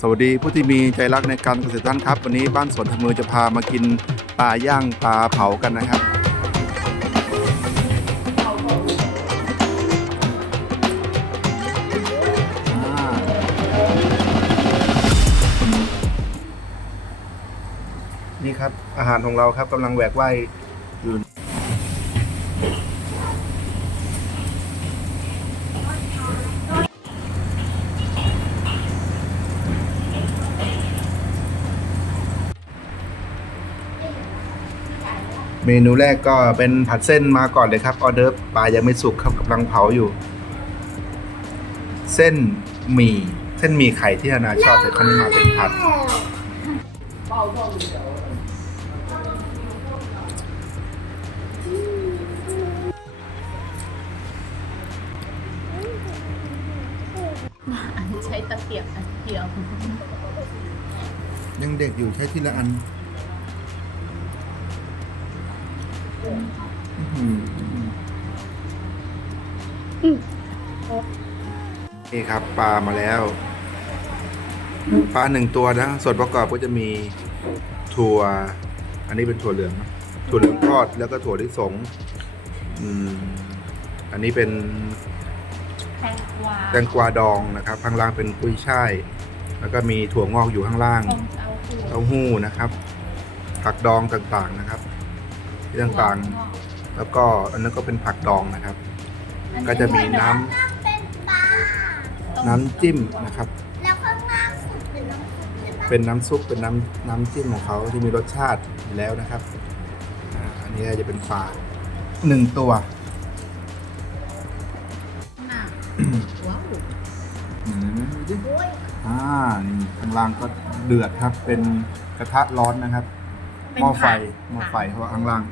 สวัสดีผู้ที่มีใจรักในการเกษตรท่านครับ วันนี้บ้านสวนทำมือจะพามากินปลาย่างปลาเผากันนะครับ นี่ครับอาหารของเราครับกำลังแหวกว่ายอยู่ เมนูแรกก็เป็นผัดเส้นมาก่อนเลยครับออเดิร์ฟปลายังไม่สุกครับกำลังเผาอยู่ เส้นหมี่เส้นหมี่ไข่ที่นานาชอบแต่ครั้งนี้มาเป็นผัดอันใช้ตะเกียบอันเดียวยังเด็กอยู่ใช้ทีละอัน นี่ครับปลามาแล้ว ปลาหนึ่งตัวนะ ส่วนประกอบก็จะมีถั่ว อันนี้เป็นถั่วเหลืองนะถั่วเหลืองทอดแล้วก็ถั่วลิสงอันนี้เป็นแตงกวาดองนะครับ ข้างล่างเป็นกุ้ยช่าย แล้วก็มีถั่วงอกอยู่ข้างล่าง เต้าหู้เต้าหู้นะครับ ผักดองต่างๆนะครับ ที่ต่างๆ แล้วก็อันนั้นก็เป็นผักดองนะครับ ก็จะมีน้ำเป็นปลาน้ำจิ้มนะครับ แล้วข้างล่างสุดเป็นน้ำซุปใช่ไหมเป็นน้ำซุปเป็นน้ำน้ำจิ้มของเขาที่มีรสชาติอยู่แล้วนะครับอ่าอันนี้จะเป็นปลาหนึ่งตัว น่ะว้าวอืมดูดิโอ้ยอ่านี่ข้างล่างก็เดือดครับ เป็นกระทะร้อนนะครับเป็นหม้อไฟผัดหม้อไฟเพราะว่าข้างล่าง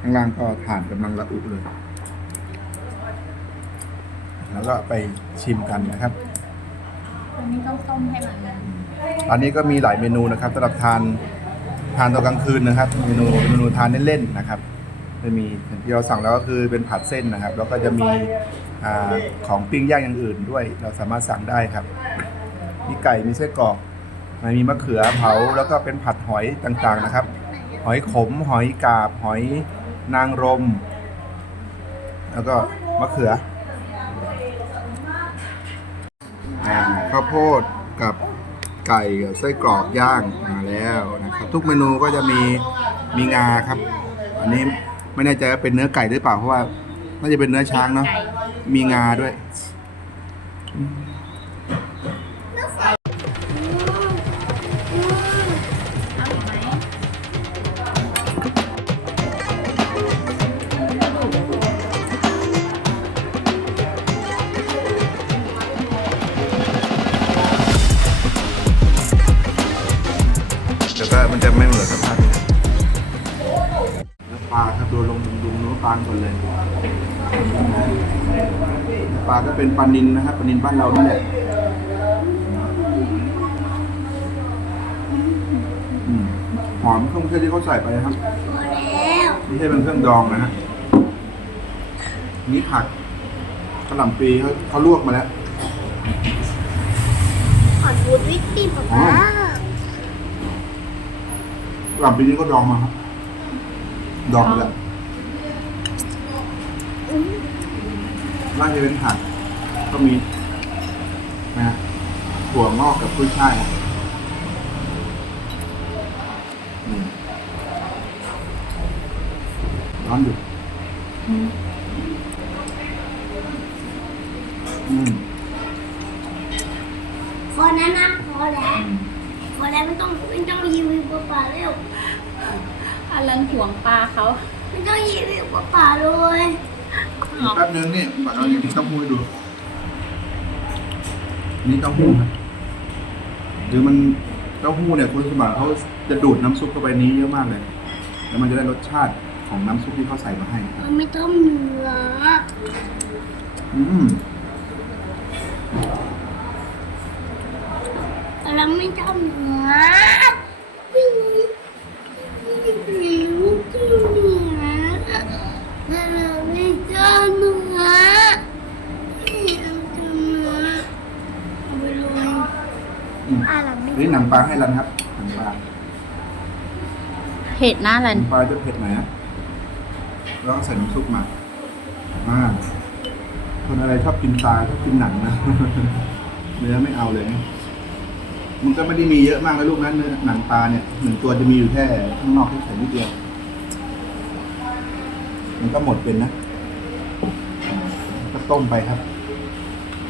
ข้างล่างก็ถ่านกำลังระอุเลย แล้วก็ไปชิมกันนะครับอันนี้ต้องต้มให้มันนะอันนี้ก็มีหลายเมนูนะครับสำหรับทานทานตอนกลางคืนนะครับ เมนูเมนูทานเล่นๆนะครับจะมีอย่างที่เราสั่งแล้วก็คือเป็นผัดเส้นนะครับ แล้วก็จะมีอาของปิ้งย่างอย่างอื่นด้วย เราสามารถสั่งได้ครับ มีไก่มีไส้กรอกมันมีมะเขือเผาแล้วก็เป็นผัดหอยต่างๆนะครับ หอยขมหอยกาบหอย นางรม แล้วก็มะเขืออ่าข้าวโพดกับไก่กับไส้กรอกย่างมาแล้วนะครับ ทุกเมนูก็จะมีมีงาครับ อันนี้ไม่แน่ใจว่าเป็นเนื้อไก่หรือเปล่าเพราะว่าน่าจะเป็นเนื้อช้างเนาะไก่มีงาด้วยเปลาครับดูลงดุมๆเนื้อปลาก่อนเลยเนื้อปลาก็เป็นปลานินนะครับปลานินบ้านเรานี่แหละอืมหอมเครื่องเทศที่เขาใส่ไปนะครับพอแล้วไม่ใช่เป็นเครื่องดองนะฮะนี่ผักกระหล่ำปีเขาเขาลวกมาแล้วขอดูวิตตี้ป๊าป๊ากระหล่ำปีนี้ก็ดองมาครับ ดองไปแล้วว่าจะเป็นผักก็มีนะถั่วงอกกับกุ้ยช่ายร้อนอยู่ อันนั้นห่วงปลาเขาไม่ต้องรีวิวป๊าป๊าเลยอีกแป๊บนึงนี่ปัดเราจะมีเต้าหู้ให้ดูนี่เต้าหู้ครับหรือมันเต้าหู้เนี่ยคุณสมบัติเขาจะดูดน้ำซุปเข้าไปนี้เยอะมากเลย แล้วมันจะได้รสชาติของน้ำซุปที่เขาใส่มาให้ครับมันไม่ต้องเนื้ออืมเราไม่ต้องเนื้อไม่รู้ไม่รู้จะเนื้อเราไม่ต้องเนื้อไม่ต้องเนื้อเอาไปเลย อืม อ่าเราไม่ นี่หนังปลาให้รันครับหนังปลาเผ็ดนะหรันันงปลาจะเผ็ดหน่อยนะแล้วก็ใส่น้ำซุปมาอ่าคนอะไรชอบกินปลาชอบกินหนังนะ เนื้อไม่เอาเลยนะมันก็ไม่ได้มีเยอะมากนะลูกนั้นเนื้อหนังปลาเนี่ยหนึ่งตัวจะมีอยู่แค่ข้างนอกที่ใส่นิดเดียว มันก็หมดเป็นนะอ่าก็ต้มไปครับ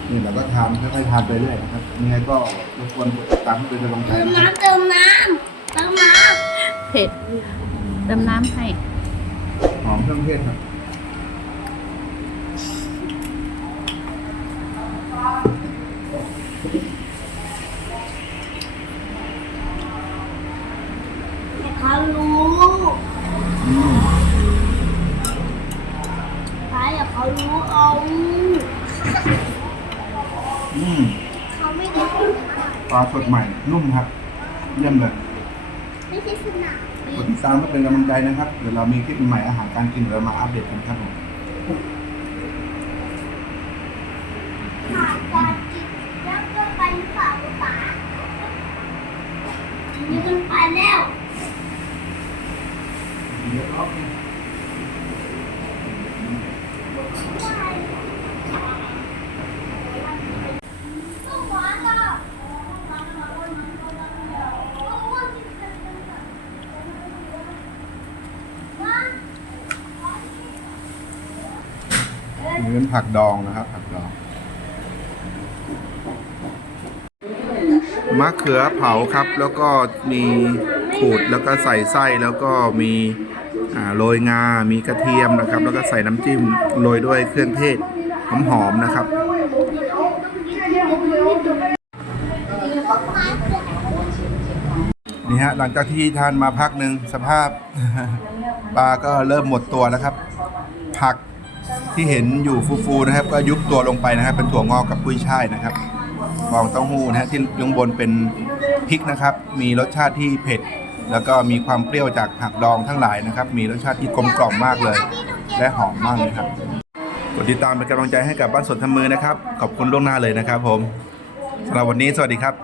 นี่เราก็ทานค่อยๆทานไปเรื่อยนะครับยังไงก็รบกวนกดติดตามให้เป็นกำลังใจเติมนะครับน้ำเติมน้ำเติมน้เผ็ดเติมน้ำให้ หอมเครื่องเทศครับำให้เขารู้ อืม ไปเดี๋ยวเขารู้เอา อืม เขาไม่ได้ ปลาสดใหม่นุ่มครับ เยี่ยมเลยไม่ใช่สนาม กดติดตามก็เป็นกำลังใจนะครับ เดี๋ยวเรามีคลิปใหม่อาหารการกินเดี๋ยวเรามาอัปเดตกันครับผม ขาดการกินแล้วก็ไปหรือเปล่าป๋านี่มันไปแล้ว นี่เป็นผักดองนะครับ ผักดองมะเขือเผาครับ แล้วก็มีขูดแล้วก็ใส่ไส้แล้วก็มีโรยงา มีกระเทียมนะครับ แล้วก็ใส่น้ำจิ้มโรยด้วยเครื่องเทศหอมๆนะครับนี่ฮะหลังจากที่ทานมาพักหนึ่งสภาพปลาก็เริ่มหมดตัวแล้วครับ ผัก ที่เห็นอยู่ฟูๆนะครับ ก็ยุบตัวลงไปนะครับ เป็นถั่วงอกกับกุ้ยช่ายนะครับฟองเต้าหู้นะฮะที่ข้งบนเป็นพริกนะครับ มีรสชาติที่เผ็ด แล้วก็มีความเปรี้ยวจากผักดองทั้งหลายนะครับ มีรสชาติที่กลมกล่อมมากเลย และหอมมากเลยครับกดติดตามเป็นกำลังใจให้กับบ้านสวนทำมือนะครับ ขอบคุณล่วงหน้าเลยนะครับ ผมสำหรับวันนี้สวัสดีครับ